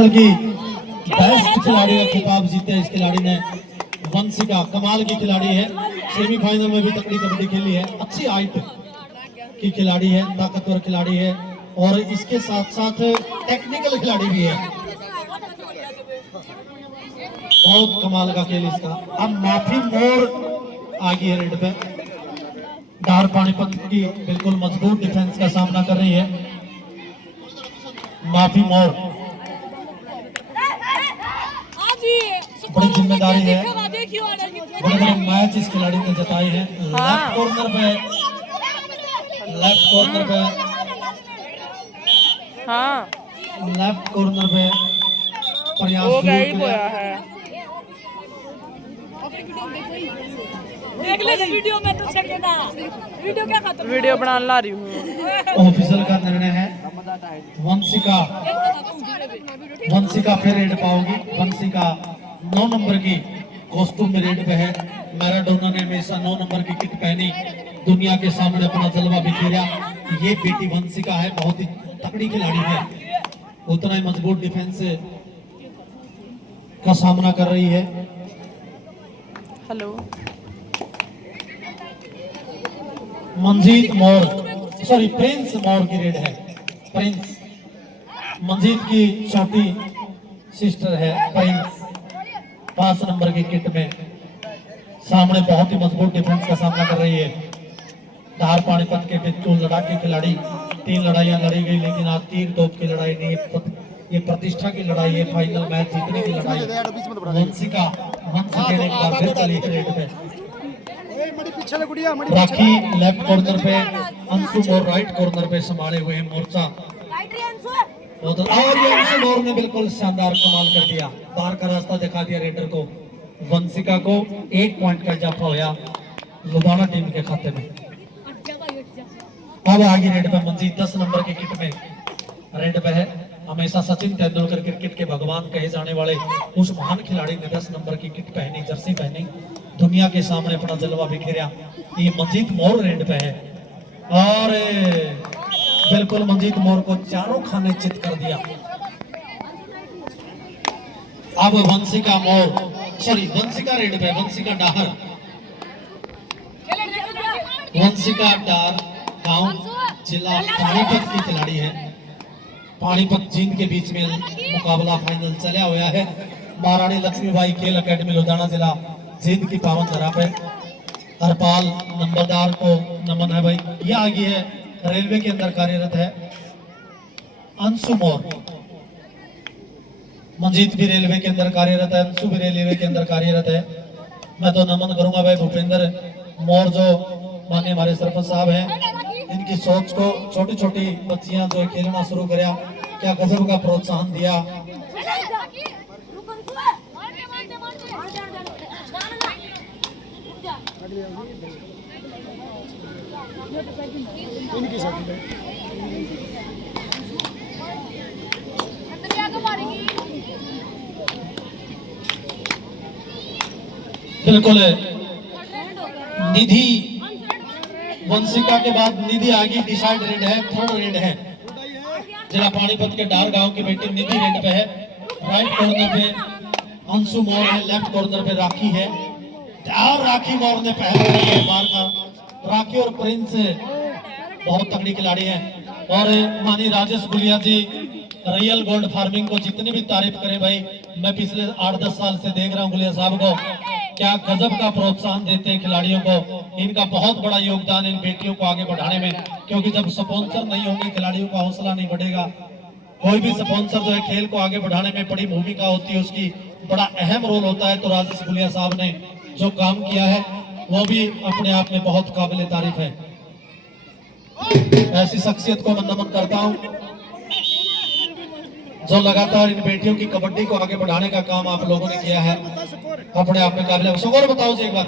Final की best खिलाड़ी का खिताब जीते इस खिलाड़ी ने। वंशिका कमाल की खिलाड़ी है, सेमीफाइनल में भी तकड़ी कबड्डी खेली है, अच्छी हाइट की खिलाड़ी है, ताकतवर खिलाड़ी है और इसके साथ साथ टेक्निकल खिलाड़ी भी है। बहुत कमाल का खेल इसका। अब माफी मोर आ गई है रेड पे। धार पानीपत की बिल्कुल मजबूत डिफेंस का सामना कर रही है माफी मोर। बड़ी जिम्मेदारी है, बड़े बड़े मैच इस खिलाड़ी ने जताए हैं। लेफ्ट कॉर्नर पे, लेफ्ट कॉर्नर पे, हाँ लेफ्ट कॉर्नर पे प्रयास हो गया ही जरूर बोया करें। है। देख ले वीडियो में तो छकेगा। वीडियो क्या खाता वीडियो बनाने ला रही हूँ। ऑफिसर का निर्णय है वंशिका, वंशिका फिर रेड पाओगी। वंशिका 9 नंबर की कॉस्ट्यूम में रेड पे है। मैराडोना ने हमेशा 9 नंबर की किट पहनी, दुनिया के सामने अपना जलवा बिखेरा। ये बेटी वंशिका है, बहुत ही तगड़ी खिलाड़ी है, उतना ही मजबूत डिफेंस का सामना कर रही है। हेलो मंजीत मौर, सॉरी प्रिंस मौर की रेड है। प्रिंस मंजीत की छोटी सिस्टर है प्रिंस। 5 नंबर की किट में सामने बहुत ही मजबूत डिफेंस का सामना कर रही है। धार पानीपत के बिल्कुल लड़ाके खिलाड़ी। 3 लड़ाइयां लड़ी गई लेकिन आज तीर तोप की लड़ाई नहीं, ये प्रतिष्ठा की लड़ाई है, फाइनल मैच जीतने की लड़ाई। वंशिका ने एक बार फिर चली रेड पे। राखी लेफ्ट कॉर्नर पे, अंशु मोर राइट कॉर्नर पे संभाले हुए हैं मोर्चा। और ये अंशु मोर ने बिल्कुल शानदार कमाल कर दिया, बाहर का रास्ता दिखा दिया रेडर को। वंशिका को 1 पॉइंट का इजाफा होया लुधियाना टीम के खाते में। अब आगे रेड पे मंजीत 10 नंबर की किट में रेड पे है। हमेशा सचिन तेंदुलकर क्रिकेट के भगवान कहे जाने वाले उस महान खिलाड़ी ने 10 नंबर की किट पहनी, जर्सी पहनी, दुनिया के सामने अपना जलवा बिखेरा। ये मंजीत मोर रेड पे है और बिल्कुल मंजीत मोर को चारों खाने चित कर दिया। अब वंशिका मोर, सॉरी वंशिका रेड पे, वंशिका डाहर, वंशिका डार गांव जिला पानीपत की खिलाड़ी है। पानीपत जींद के बीच में मुकाबला फाइनल चला हुआ है। महारानी लक्ष्मीबाई खेल अकेडमी लुधियाना जिला जींद की पावन धरा पे। हरपाल नंबरदार को नमन है भाई। यह आगे है, रेलवे के अंदर कार्यरत है अंशु मोर। मंजीत भी रेलवे के अंदर कार्यरत है, अंशु भी रेलवे के अंदर कार्यरत है। मैं तो नमन करूंगा भाई भूपेंद्र मोर जो माननीय हमारे सरपंच साहब हैं, इनकी सोच को छोटी छोटी बच्चियां जो खेलना शुरू करा, क्या गजब का प्रोत्साहन दिया। बिल्कुल निधि वंशिका के बाद निधि आगे डिसाइड रेड है, 3rd रेड है। जिला पानीपत के डार गांव की बेटी निधि रेड पे है। राइट कॉर्नर पे अंशु मोर है, लेफ्ट कॉर्नर पे राखी है और राखी मोर ने पहले है बार का। राखी और प्रिंस बहुत तगड़ी खिलाड़ी है और मानी राजेश गुलिया जी रियल गोल्ड फार्मिंग को जितनी भी तारीफ करें भाई, मैं पिछले 8-10 साल से देख रहा हूँ गुलिया साहब को, क्या गजब का प्रोत्साहन देते हैं खिलाड़ियों को। इनका बहुत बड़ा योगदान इन बेटियों को आगे बढ़ाने में, क्योंकि जब स्पॉन्सर नहीं होंगे खिलाड़ियों का हौसला नहीं बढ़ेगा। कोई भी स्पॉन्सर जो है खेल को आगे बढ़ाने में बड़ी भूमिका होती है, उसकी बड़ा अहम रोल होता है। तो राजेश गुलिया साहब ने जो काम किया है वो भी अपने आप में बहुत काबिल तारीफ है। ऐसी शख्सियत को मैं नमन करता हूँ जो लगातार इन बेटियों की कबड्डी को आगे बढ़ाने का काम आप लोगों ने किया है, अपने आप में काबिल। स्कोर बताओ जी एक बार।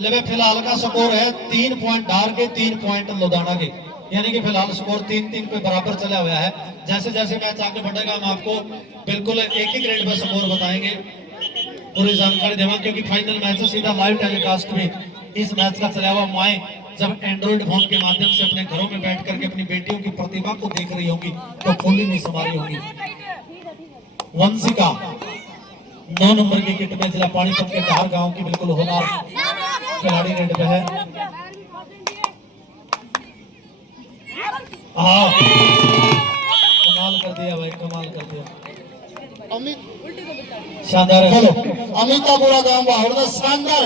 लेवे फिलहाल का स्कोर है 3 पॉइंट डार के, 3 पॉइंट लुधियाना के, यानी कि फिलहाल स्कोर 3-3 पे बराबर चला हुआ है। जैसे जैसे मैच आगे बढ़ेगा हम आपको बिल्कुल एक ही ग्रेड में स्कोर बताएंगे, पूरी जानकारी देवा, क्योंकि फाइनल मैच है, सीधा लाइव टेलीकास्ट में इस मैच का चला हुआ। माए जब एंड्रॉइड फोन के माध्यम से अपने घरों में बैठ करके अपनी बेटियों की प्रतिभा को देख रही होंगी तो फूली नहीं समा रही होंगी। वंशिका 9 नंबर की किट में जिला पानीपत के कार गांव की बिल्कुल होनहार खिलाड़ी रेड पे है। हाँ, कमाल कर दिया भाई, कमाल कर दिया, शानदार है। अमितापुरा गांव बाहुड़ा शानदार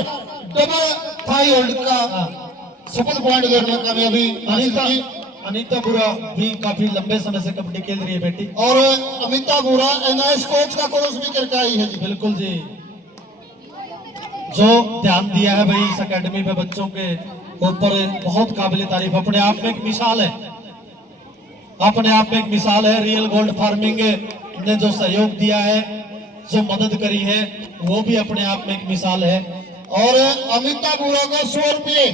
डबल थाई होल्ड का सफल पॉइंट लेने में कामयाबी अनीतापुरा भी काफी लंबे समय से कबड्डी खेल रही है बेटी। और अमितापुरा एनआईएस कोच का कोर्स भी करके आई है जी। बिल्कुल जी, जो ध्यान दिया है भाई इस अकेडमी में बच्चों के ऊपर, बहुत काबिल तारीफ, अपने आप में एक मिसाल है, अपने आप में एक मिसाल है। रियल गोल्ड फार्मिंग ने जो सहयोग दिया है, जो मदद करी है, वो भी अपने आप में एक मिसाल है। और अमितापुरा को 100 रुपये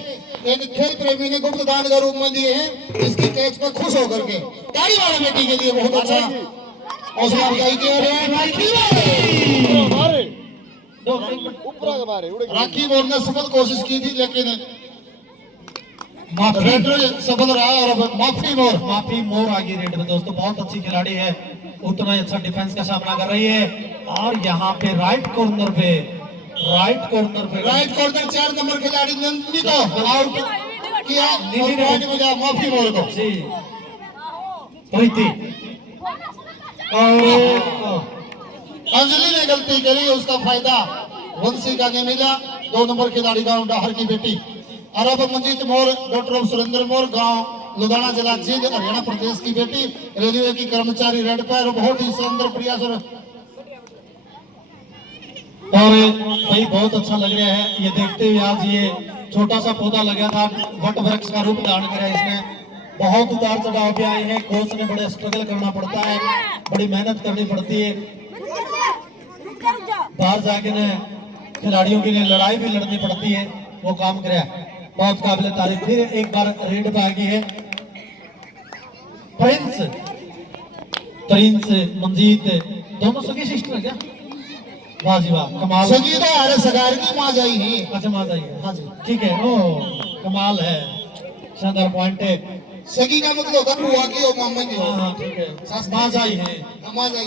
एक खेल प्रेमी ने गुप्त दान के रूप में दिए हैं, इसकी कैच पर खुश होकर के ताली वाले बेटी के लिए बहुत अच्छा हौसला अफजाई की। राखी बोर्ड ने सफल कोशिश की थी लेकिन सफल रहा और माफी मोर आ गई रेड में दोस्तों। बहुत अच्छी खिलाड़ी है, उतना ही अच्छा डिफेंस का सामना कर रही है। और यहाँ पे राइट कॉर्नर पे 4 नंबर खिलाड़ी नंदिनी को आउट किया, पॉइंट मिला माफी मोर को जी। प्रीति और अंजलि ने गलती करी, उसका फायदा वंशिका ने मिला। 2 नंबर खिलाड़ी गांव डाहर की बेटी। और अब मंजीत मोर डॉक्टर सुरेंद्र मोर गांव लुधियाना जिला जींद हरियाणा प्रदेश की बेटी, रेलवे की कर्मचारी रेड पर, बहुत ही सुंदर प्रयास। और भाई बहुत अच्छा लग रहा है ये देखते हुए। आज ये छोटा सा पौधा लगा था, वट वृक्ष का रूप धारण करा है इसने। बहुत उतार चढ़ाव पे आए हैं, कोच ने बड़े स्ट्रगल करना पड़ता है, बड़ी मेहनत करनी पड़ती है, बाहर जाके ने खिलाड़ियों के लिए लड़ाई भी लड़नी पड़ती है, वो काम कराया, बहुत काबिल तारीफ। फिर एक बार रेड पे आ गई है प्रिंस मंजीत, दोनों सगी सिस्टर है क्या? वाह जी वाह, कमाल। संगीता अरे सगार की मां जाई है। अच्छा माँ जाइए, हाँ जी, ठीक है। ओ कमाल है, शानदार पॉइंट है। सगी का मतलब होता है बुआ की और मामा की। हाँ ठीक है, माँ जाई है। मां जाई।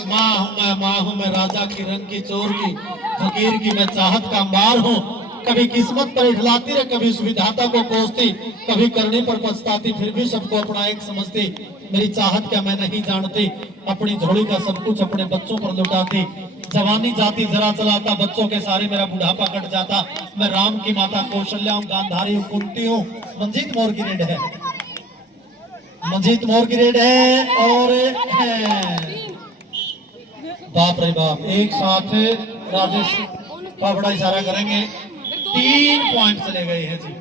माँ हूँ मैं राजा की, रंग की, चोर की, फकीर की मैं चाहत का अंबार हूँ। कभी किस्मत पर इठलाती रहे, कभी उस विधाता को कोसती, कभी करने पर पछताती, फिर भी सबको अपना एक समझती। मेरी चाहत क्या मैं नहीं जानती, अपनी झोली का सब कुछ अपने बच्चों पर लुटाती। जवानी जाती जरा चलाता, बच्चों के सारे मेरा बुढ़ापा कट जाता। मैं राम की माता कौशल्या हूँ, गांधारी हूँ, कुंती हूँ। मंजीत मोर की रेड है, मंजीत मोर की रेड है। और बाप रे बाप, एक साथ राजेश का बड़ा इशारा करेंगे। 3 पॉइंट चले गए हैं जी।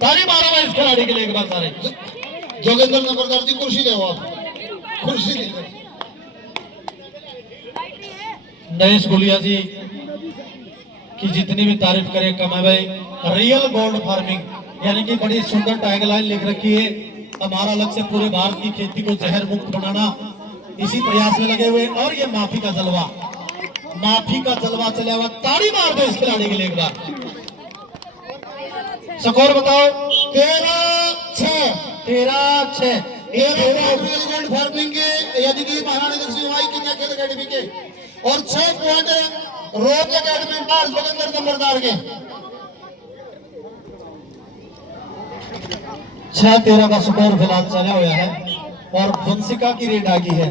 ताली मारो इस खिलाड़ी के लिए एक बार सारे। जोगेंद्र नंबरदार जी कुर्सी ले आप, कुर्सी ले। नरेश गुलिया जी की जितनी भी तारीफ करे कम है भाई। रियल गोल्ड फार्मिंग यानी कि बड़ी सुंदर टैगलाइन लिख रखी है, हमारा लक्ष्य पूरे भारत की खेती को जहर मुक्त बनाना, इसी प्रयास में लगे हुए। और ये माफी का जलवा चला हुआ। ताड़ी मार दो इस खिलाड़ी के लिए एक बार। स्कोर बताओ। 13-6 रियल गोल्ड फार्मिंग के यानी कि महारानी लक्ष्मीबाई कन्या खेल अकेडमी के, और 6 पॉइंट रोक अकेडमी जोगेंद्र नंबरदार के। 6-13 का स्कोर फिलहाल चला हुआ है। और वंशिका की रेड आ गई है।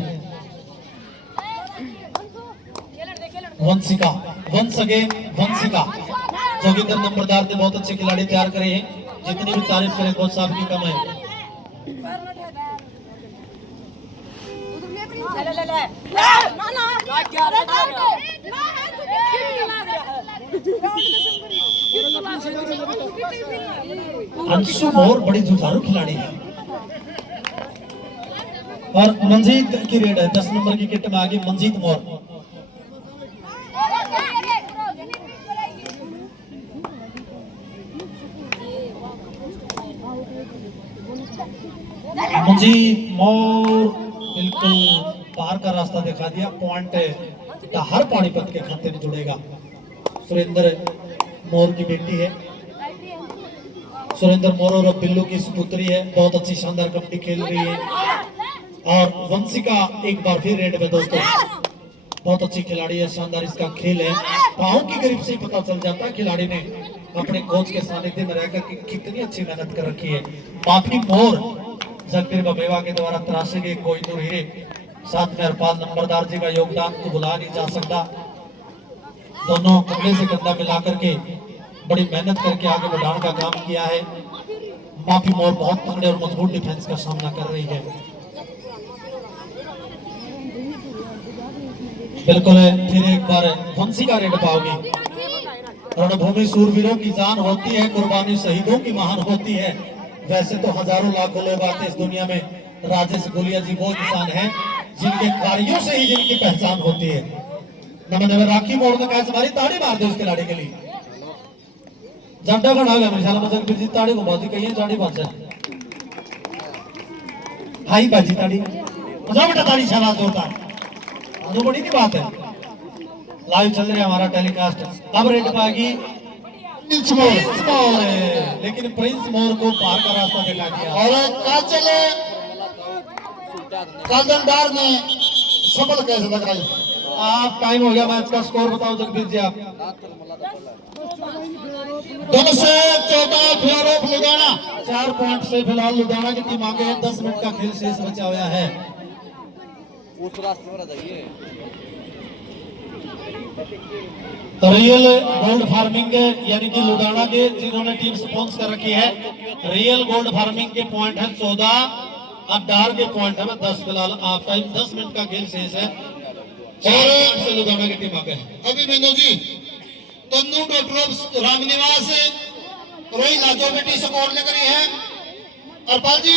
वंशिका जोगिंदर नंबरदार ने बहुत अच्छे खिलाड़ी तैयार करे हैं, जितनी भी तारीफ करें कोच साहब की कम है। अंशु मोर बड़ी जुझारू खिलाड़ी है। और मंजीत की रेड है, 10 नंबर की किट में आ गई मंजीत मोर। मंजीत मोर बिल्कुल पार का रास्ता दिखा दिया। पॉइंट हर पानीपत के खाते में जुड़ेगा। सुरेंद्र मोर की बेटी है, सुरेंद्र मोर और बिल्लू की सुपुत्री है, बहुत अच्छी शानदार कबड्डी खेल रही है। और वंशिका एक बार फिर रेड में दोस्तों। बहुत अच्छी खिलाड़ी है, शानदार इसका खेल है। पाँव की ग्रिप से ही पता चल जाता है खिलाड़ी ने अपने कोच के सानिध्य में रहकर कि कितनी अच्छी मेहनत कर रखी है। माफी मोर जगदीर बमेवा के द्वारा तराशे गए कोहिनूर हीरे, साथ में हरपाल नंबरदार जी का योगदान को भुला नहीं जा सकता। दोनों कंधे से कंधा मिला करके बड़ी मेहनत करके आगे बढ़ाने का काम किया है। माफी मोर बहुत तगड़े और मजबूत डिफेंस का सामना कर रही है। बिल्कुल फिर एक बार वंशी का रेड पाओगी। रणभूमि सूरवीरों की जान होती है, कुर्बानी शहीदों की महान होती है। वैसे तो हजारों लाखों लोग आते इस दुनिया में, राजेश गोलिया जी वो इंसान हैं जिनके कार्यों से ही जिनकी पहचान होती है। नमन राखी मोड़ में कैसे हमारी ताड़ी मार दे उस खिलाड़ी के लिए। जड्डा खड़ा गया मेरे ख्याल में जी ताड़ी को बहुत ही कही है ताड़ी बात हाई बाजी ताड़ी बजाओ बेटा ताड़ी शाबाश जोरदार। तो बड़ी नहीं बात है। लाइव चल रहा है हमारा टेलीकास्ट। अब रेड पाएगी प्रिंस मोर, लेकिन प्रिंस मोर को पार का रास्ता दिखा दिया और काजलदार ने सफल कैसे लगाई। आप टाइम हो गया मैच का स्कोर बताओ जगदीश जी आप। 10 से 14 फिर लुधियाना 4 पॉइंट से फिलहाल लुधियाना की टीम आगे है। 10 मिनट का खेल शेष बचा हुआ है। रियल गोल्ड फार्मिंग यानी कि लुधियाना के जिन्होंने टीम स्पॉन्स कर रखी है, रियल गोल्ड फार्मिंग के पॉइंट है 14, अब डार के पॉइंट है 10। फिलहाल आप टाइम 10 मिनट का खेल शेष है। 4 पॉइंट से लुधियाना की टीम आगे है। अभिमन्यु जी तन्नू डॉक्टर रामनिवास रोहित लाजो बेटी स्कोर लेकर है। हरपाल जी